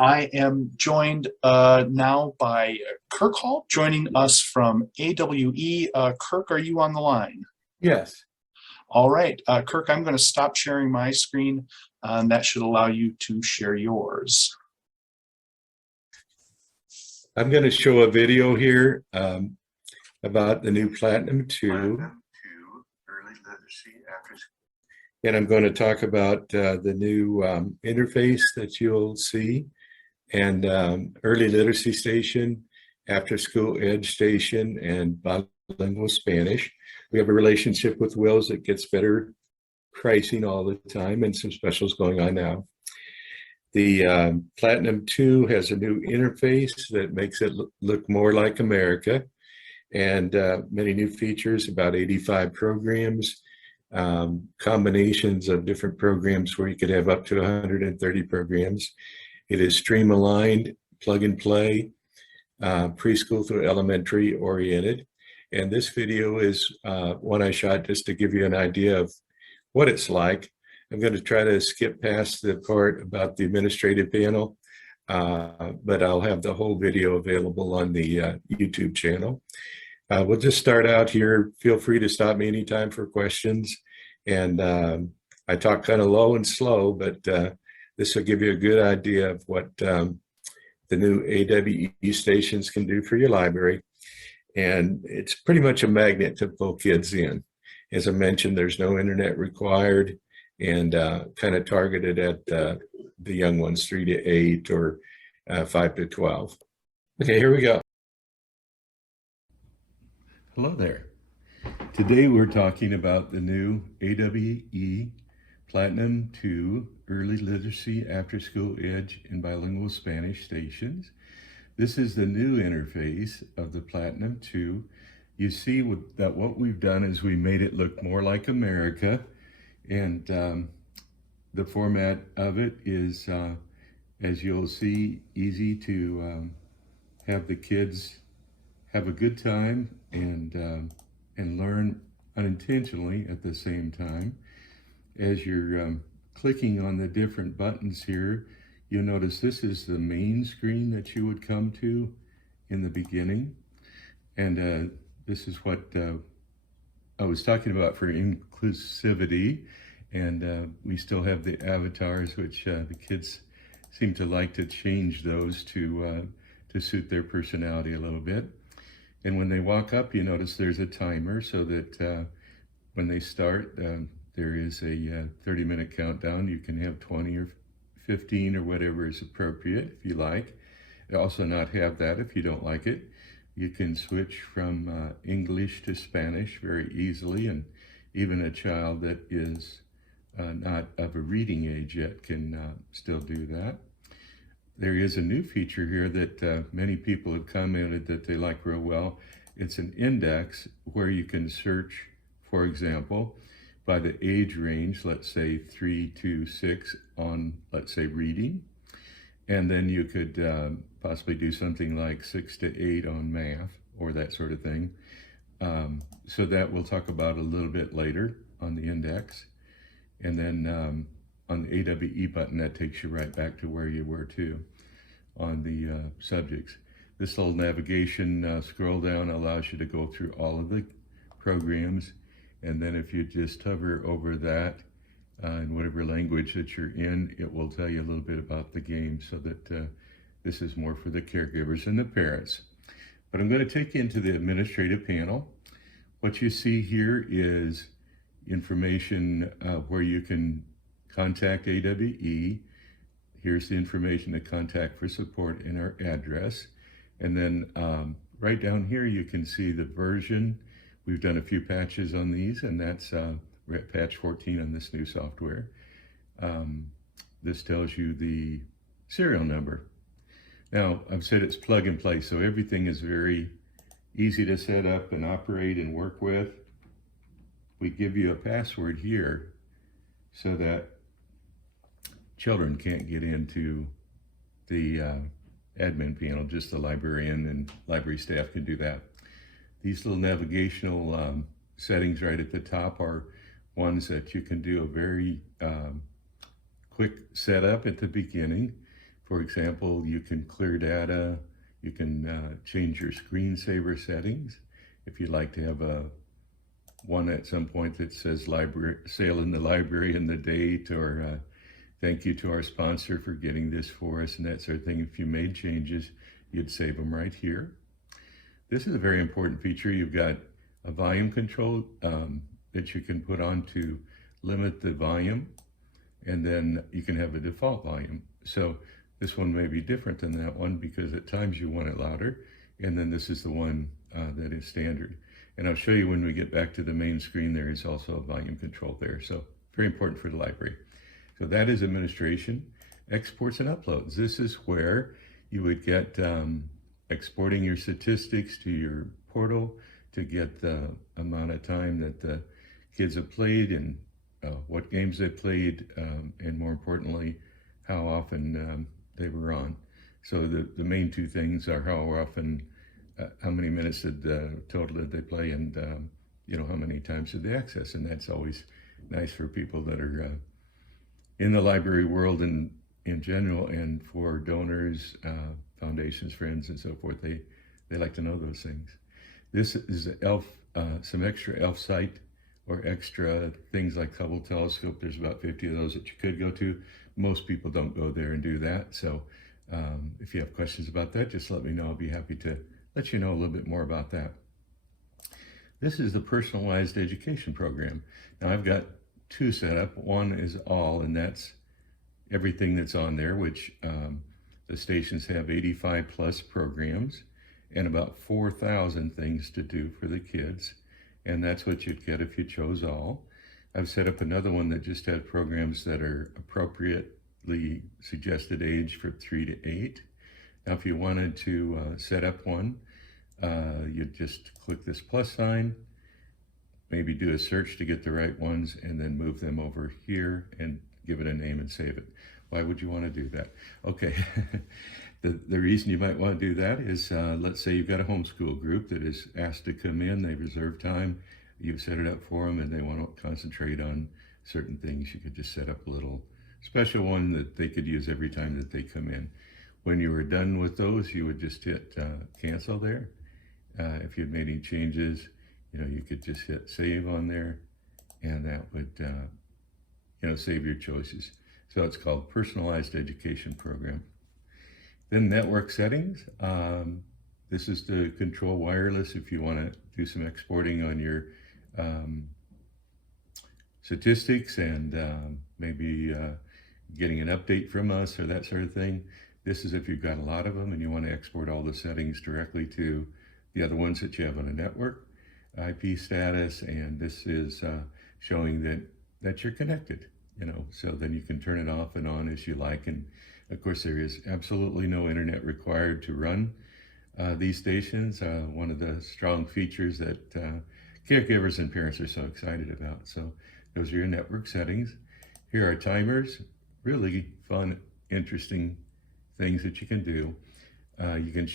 I am joined now by Kirk Hall, joining us from AWE. Kirk, are you on the line? Yes. All right, Kirk, I'm going to stop sharing my screen, and that should allow you to share yours. I'm going to show a video here about the new Platinum 2. And I'm going to talk about the new interface that you'll see, and early literacy station, after school edge station, and bilingual Spanish. We have a relationship with WiLS that gets better pricing all the time, and some specials going on now. The Platinum 2 has a new interface that makes it look more like America, and many new features, about 85 programs, combinations of different programs where you could have up to 130 programs. It is stream aligned, plug and play, preschool through elementary oriented. And this video is one I shot just to give you an idea of what it's like. I'm going to try to skip past the part about the administrative panel, but I'll have the whole video available on the YouTube channel. We'll just start out here. Feel free to stop me anytime for questions. And I talk kind of low and slow, but this will give you a good idea of what the new AWE stations can do for your library. And it's pretty much a magnet to pull kids in. As I mentioned, there's no internet required, and kind of targeted at the young ones, 3 to 8 or 5 to 12. Okay, here we go. Hello there. Today we're talking about the new AWE Platinum 2 Early Literacy After School Edge and Bilingual Spanish stations. This is the new interface of the Platinum 2. You see that what we've done is we made it look more like America, and the format of it is, as you'll see, easy to have the kids have a good time and learn unintentionally at the same time. As you're clicking on the different buttons here, you'll notice this is the main screen that you would come to in the beginning. And this is what I was talking about for inclusivity. And we still have the avatars, which the kids seem to like to change those to suit their personality a little bit. And when they walk up, you notice there's a timer so that when they start, there is a 30-minute countdown. You can have 20 or 15 or whatever is appropriate if you like. Also not have that if you don't like it. You can switch from English to Spanish very easily, and even a child that is not of a reading age yet can still do that. There is a new feature here that many people have commented that they like real well. It's an index where you can search, for example, by the age range, let's say 3 to 6 on, let's say, reading. And then you could possibly do something like 6 to 8 on math or that sort of thing. So that we'll talk about a little bit later on the index. And then on the AWE button, that takes you right back to where you were too on the subjects. This little navigation scroll down allows you to go through all of the programs. And then if you just hover over that in whatever language that you're in, it will tell you a little bit about the game, so that this is more for the caregivers and the parents. But I'm going to take you into the administrative panel. What you see here is information where you can contact AWE. Here's the information to contact for support and our address. And then right down here, you can see the version. We've done a few patches on these, and that's we're at patch 14 on this new software. This tells you the serial number. Now, I've said it's plug and play, so everything is very easy to set up and operate and work with. We give you a password here so that children can't get into the admin panel. Just the librarian and library staff can do that. These little navigational settings right at the top are ones that you can do a very quick setup at the beginning. For example, you can clear data, you can change your screensaver settings. If you'd like to have one at some point that says library sale in the library and the date, or thank you to our sponsor for getting this for us and that sort of thing. If you made changes, you'd save them right here. This is a very important feature. You've got a volume control that you can put on to limit the volume, and then you can have a default volume. So this one may be different than that one because at times you want it louder, and then this is the one that is standard. And I'll show you when we get back to the main screen, there is also a volume control there. So very important for the library. So that is administration. Exports and uploads. This is where you would get exporting your statistics to your portal to get the amount of time that the kids have played and what games they played, and more importantly, how often they were on. So the main two things are how often, how many minutes total did they play, and how many times did they access. And that's always nice for people that are in the library world and in general, and for donors, foundations, friends, and so forth. They like to know those things. This is some extra ELF site or extra things like Hubble telescope. There's about 50 of those that you could go to. Most people don't go there and do that. So if you have questions about that, just let me know. I'll be happy to let you know a little bit more about that. This is the personalized education program. Now I've got two set up. One is all, and that's everything that's on there, which the stations have 85 plus programs and about 4,000 things to do for the kids. And that's what you'd get if you chose all. I've set up another one that just had programs that are appropriately suggested age for 3 to 8. Now, if you wanted to set up one, you'd just click this plus sign, maybe do a search to get the right ones, and then move them over here and give it a name and save it. Why would you want to do that? Okay, the reason you might want to do that is, let's say you've got a homeschool group that is asked to come in, they reserve time, you've set it up for them, and they want to concentrate on certain things. You could just set up a little special one that they could use every time that they come in. When you were done with those, you would just hit cancel there. If you'd made any changes, you could just hit save on there, and that would save your choices. So it's called Personalized Education Program. Then network settings. This is to control wireless if you want to do some exporting on your statistics and maybe getting an update from us or that sort of thing. This is if you've got a lot of them and you want to export all the settings directly to the other ones that you have on a network. IP status, and this is showing that you're connected, so then you can turn it off and on as you like. And of course, there is absolutely no internet required to run these stations. One of the strong features that caregivers and parents are so excited about. So those are your network settings. Here are timers, really fun, interesting things that you can do. You can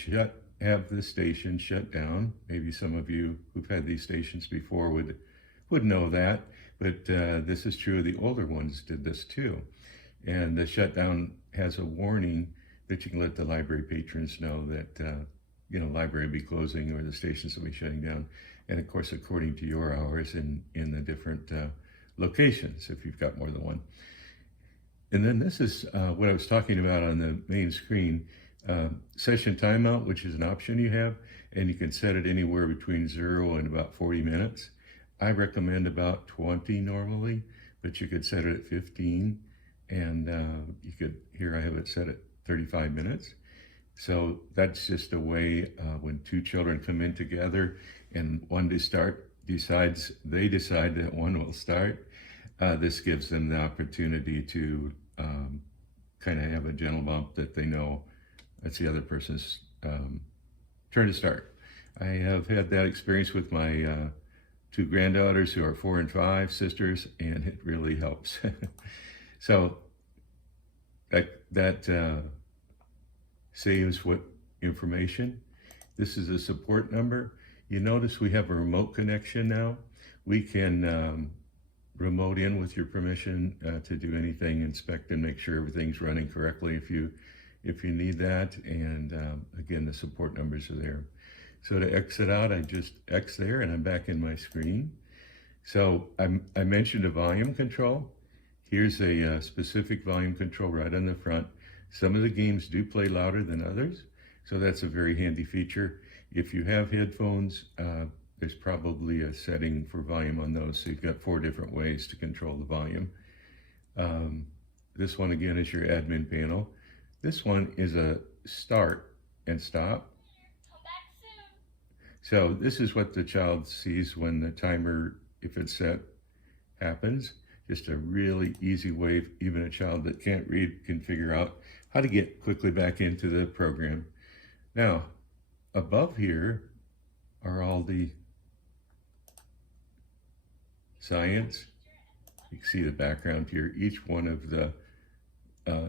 have the station shut down. Maybe some of you who've had these stations before would know that, but this is true of the older ones did this too. And the shutdown has a warning that you can let the library patrons know that library will be closing or the stations will be shutting down. And of course, according to your hours in the different locations, if you've got more than one. And then this is what I was talking about on the main screen. Session timeout, which is an option you have, and you can set it anywhere between 0 and about 40 minutes. I recommend about 20 normally, but you could set it at 15, and here I have it set at 35 minutes. So that's just a way when two children come in together and one decides that one will start, this gives them the opportunity to kind of have a gentle bump that they know that's the other person's turn to start. I have had that experience with my two granddaughters who are 4 and 5, sisters, and it really helps. So that saves what information. This is a support number. You notice we have a remote connection now. We can remote in with your permission to do anything, inspect and make sure everything's running correctly. if you need that. And again, the support numbers are there. So to exit out, I just X there and I'm back in my screen. So I mentioned a volume control. Here's a specific volume control right on the front. Some of the games do play louder than others, so that's a very handy feature. If you have headphones, there's probably a setting for volume on those, so you've got 4 different ways to control the volume. This one again is your admin panel. This one is a start and stop. So this is what the child sees when the timer, if it's set, happens. Just a really easy way, even a child that can't read can figure out how to get quickly back into the program. Now, above here are all the science. You can see the background here. Each one of the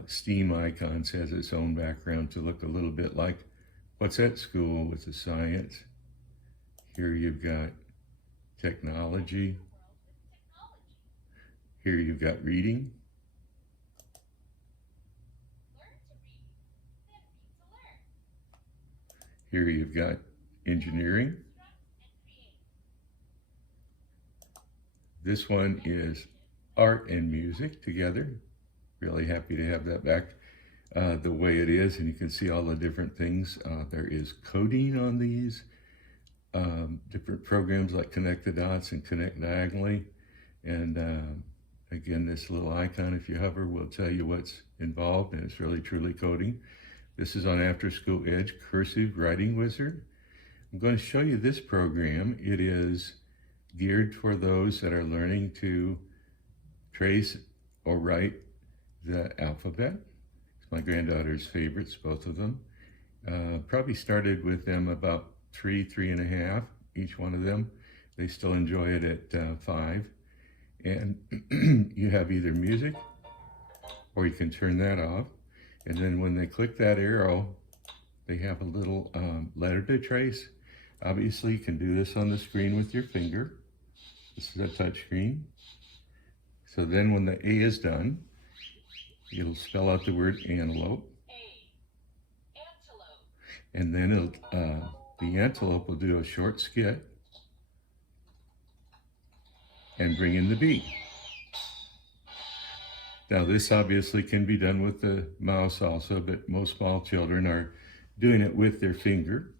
STEAM icons has its own background to look a little bit like what's at school with the science. Here you've got technology. Here you've got reading. Here you've got engineering. This one is art and music together. Really happy to have that back the way it is, and you can see all the different things. There is coding on these, different programs like Connect the Dots and Connect Diagonally. And again, this little icon, if you hover, will tell you what's involved, and it's really truly coding. This is on After School Edge, Cursive Writing Wizard. I'm going to show you this program. It is geared for those that are learning to trace or write the alphabet. It's my granddaughter's favorites, both of them. Probably started with them about 3.5, each one of them. They still enjoy it at 5. And you have either music, or you can turn that off. And then when they click that arrow, they have a little letter to trace. Obviously, you can do this on the screen with your finger. This is a touch screen. So then when the A is done, it'll spell out the word antelope. And then the antelope will do a short skit and bring in the B. Now this obviously can be done with the mouse also, but most small children are doing it with their finger.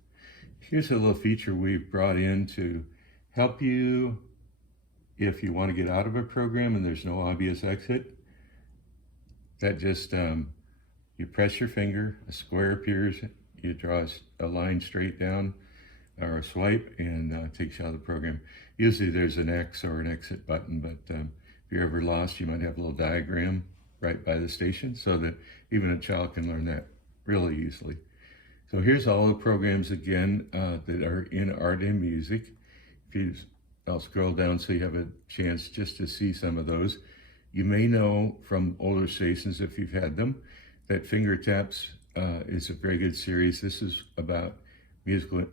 Here's a little feature we've brought in to help you if you want to get out of a program and there's no obvious exit. That just, you press your finger, a square appears, you draw a line straight down or a swipe, and takes you out of the program. Usually there's an X or an exit button, but if you're ever lost, you might have a little diagram right by the station so that even a child can learn that really easily. So here's all the programs again that are in art and music. I'll scroll down so you have a chance just to see some of those. You may know from older stations, if you've had them, that Finger Taps is a very good series. This is about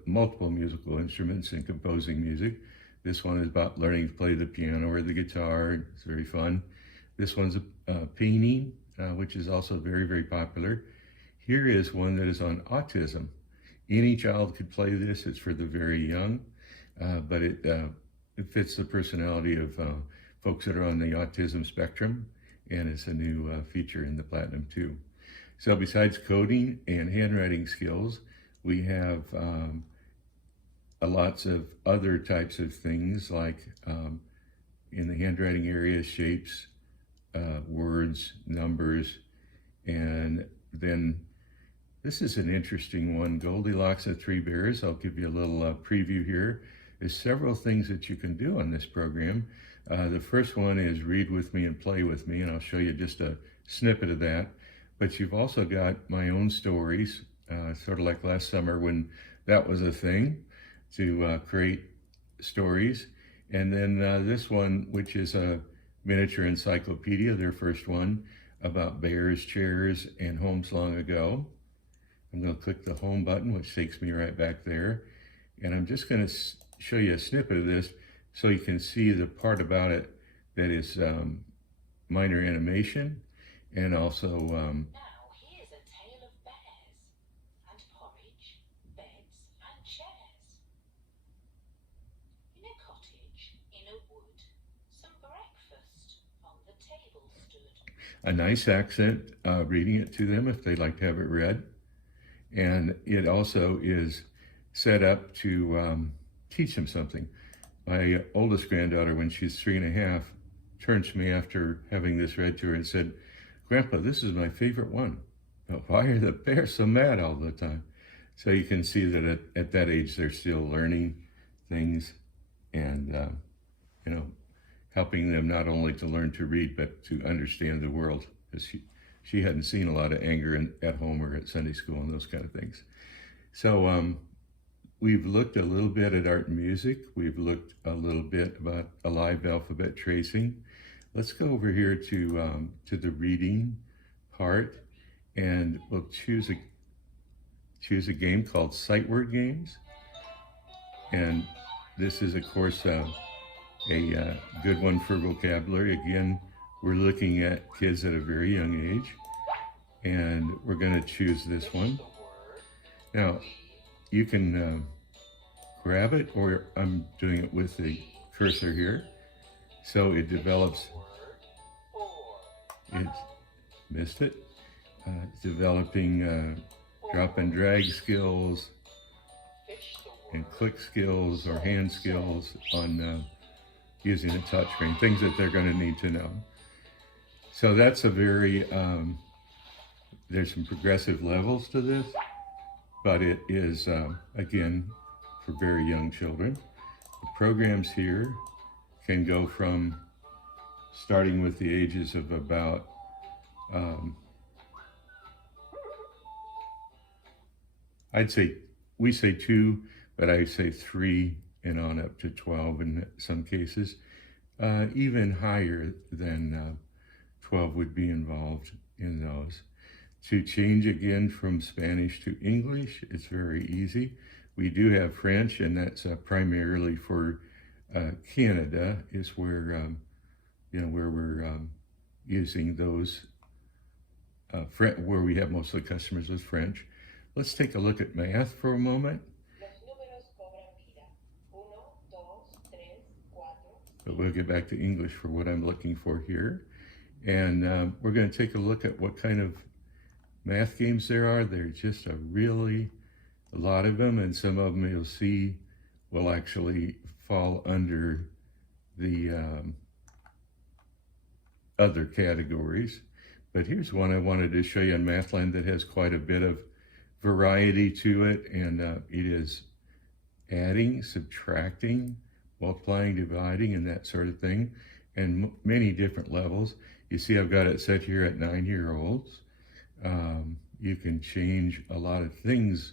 multiple musical instruments and composing music. This one is about learning to play the piano or the guitar. It's very fun. This one's painting, which is also very, very popular. Here is one that is on autism. Any child could play this. It's for the very young, but it fits the personality of folks that are on the autism spectrum, and it's a new feature in the Platinum 2. So besides coding and handwriting skills, we have lots of other types of things like in the handwriting area, shapes, words, numbers, and then this is an interesting one, Goldilocks and Three Bears. I'll give you a little preview here. There's several things that you can do on this program. The first one is read with me and play with me, and I'll show you just a snippet of that. But you've also got my own stories, sort of like last summer when that was a thing, to create stories. And then this one, which is a miniature encyclopedia, their first one, about bears, chairs, and homes long ago. I'm going to click the home button, which takes me right back there. And I'm just going to show you a snippet of this so you can see the part about it that is minor animation, and also a nice accent, reading it to them if they'd like to have it read. And it also is set up to teach them something. My oldest granddaughter, when she's 3.5, turned to me after having this read to her and said, "Grandpa, this is my favorite one. But why are the bears so mad all the time?" So you can see that at that age, they're still learning things and, helping them not only to learn to read, but to understand the world. Because she hadn't seen a lot of anger at home or at Sunday school and those kind of things. So we've looked a little bit at art and music. We've looked a little bit about alive alphabet tracing. Let's go over here to the reading part, and we'll choose a game called Sight Word Games. And this is, of course, a good one for vocabulary. Again, we're looking at kids at a very young age, and we're going to choose this one. Now, you can grab it, or I'm doing it with the cursor here. So it develops, missed it, developing drop and drag skills and click skills or hand skills on using a touchscreen, things that they're going to need to know. So that's a very, there's some progressive levels to this, but it is, again, for very young children. The programs here can go from starting with the ages of about we say 2, but I say 3 and on up to 12 in some cases. Even higher than 12 would be involved in those. To change again from Spanish to English, it's very easy. We do have French, and that's primarily for Canada, is where where we're using those, where we have most of the customers with French. Let's take a look at math for a moment. But we'll get back to English for what I'm looking for here. And we're going to take a look at what kind of math games there are. There's just a lot of them, and some of them you'll see will actually fall under the other categories. But here's one I wanted to show you on Mathland that has quite a bit of variety to it, and it is adding, subtracting, multiplying, dividing, and that sort of thing, and many different levels. You see I've got it set here at 9-year-olds. You can change a lot of things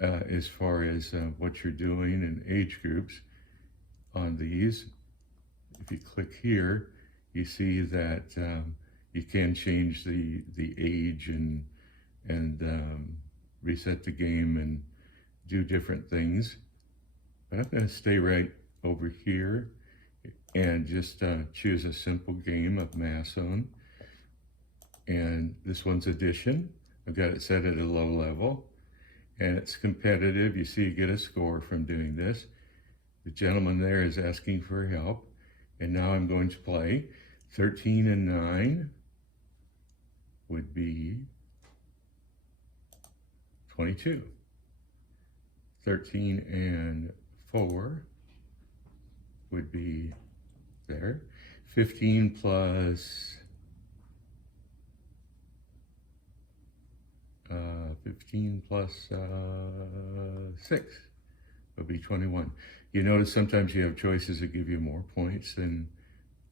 as far as what you're doing in age groups on these. If you click here, you see that you can change the age and reset the game and do different things. But I'm going to stay right over here and just choose a simple game of Math Zone. And this one's addition. I've got it set at a low level, and it's competitive. You see you get a score from doing this. The gentleman there is asking for help, and now I'm going to play. 13 and 9 would be 22. 13 and 4 would be there. 15 plus 6 would be 21. You notice sometimes you have choices that give you more points than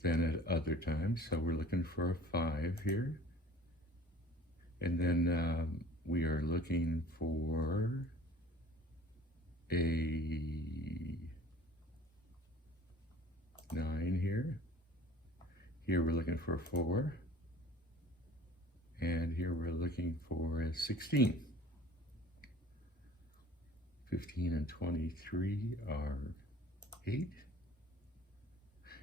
at other times. So we're looking for a 5 here. And then we are looking for a 9 here. Here we're looking for a 4. And here we're looking for a 16. 15 and 23 are 8.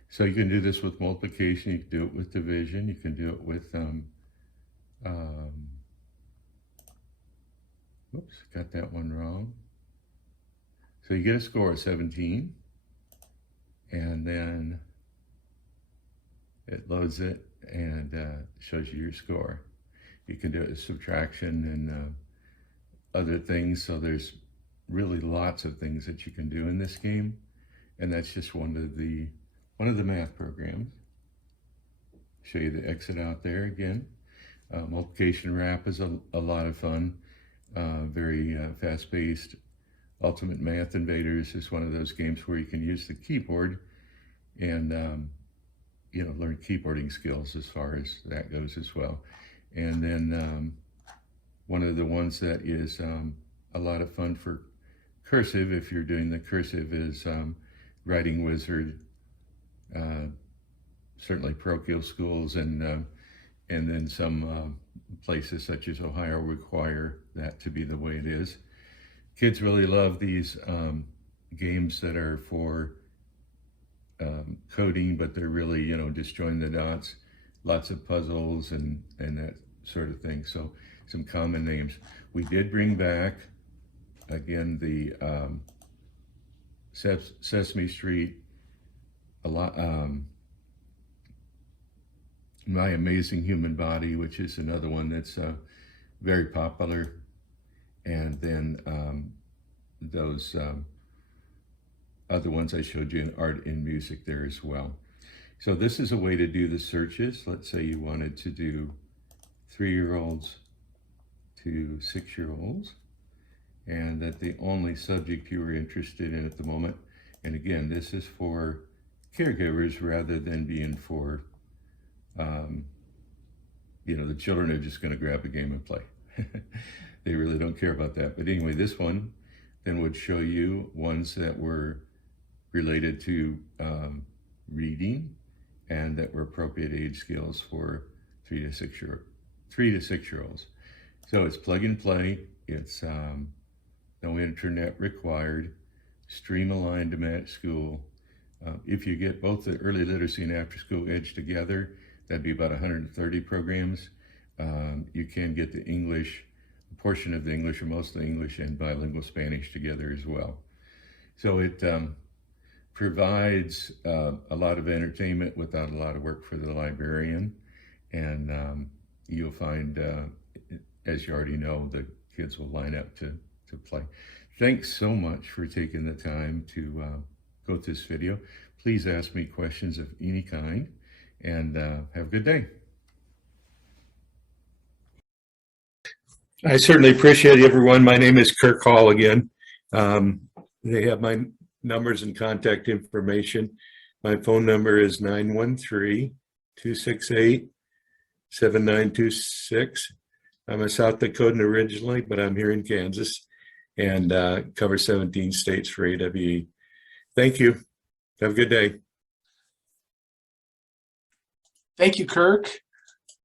So you can do this with multiplication, you can do it with division, you can do it with, whoops, got that one wrong. So you get a score of 17, and then it loads it and shows you your score. You can do it with subtraction and other things. So there's really lots of things that you can do in this game, and that's just one of the math programs. Show you the exit out there again. Multiplication wrap is a lot of fun. Very fast-paced. Ultimate Math Invaders is one of those games where you can use the keyboard and learn keyboarding skills as far as that goes as well. And then one of the ones that is a lot of fun for Cursive, if you're doing the Cursive, is Writing Wizard. Certainly parochial schools and then some places such as Ohio require that to be the way it is. Kids really love these games that are for coding, but they're really, just join the dots, lots of puzzles and that sort of thing. So some common names. We did bring back, again, the Sesame Street, a lot, My Amazing Human Body, which is another one that's very popular. And then those other ones I showed you in art and music there as well. So this is a way to do the searches. Let's say you wanted to do 3-year-olds to 6-year-olds, and that the only subject you were interested in at the moment. And again, this is for caregivers rather than being for, the children are just going to grab a game and play. They really don't care about that. But anyway, this one then would show you ones that were related to reading and that were appropriate age skills for 3 to 6-year-olds. So it's plug and play. It's no internet required, stream aligned to match school. If you get both the early literacy and after school edge together, that'd be about 130 programs. You can get the English, a portion of the English or most of the English and bilingual Spanish together as well. So it provides a lot of entertainment without a lot of work for the librarian. And you'll find, as you already know, the kids will line up to play. Thanks so much for taking the time to go through this video. Please ask me questions of any kind, and have a good day. I certainly appreciate it, everyone. My name is Kirk Hall again. They have my numbers and contact information. My phone number is 913-268-7926. I'm a South Dakotan originally, but I'm here in Kansas and cover 17 states for AWE. Thank you. Have a good day. Thank you, Kirk.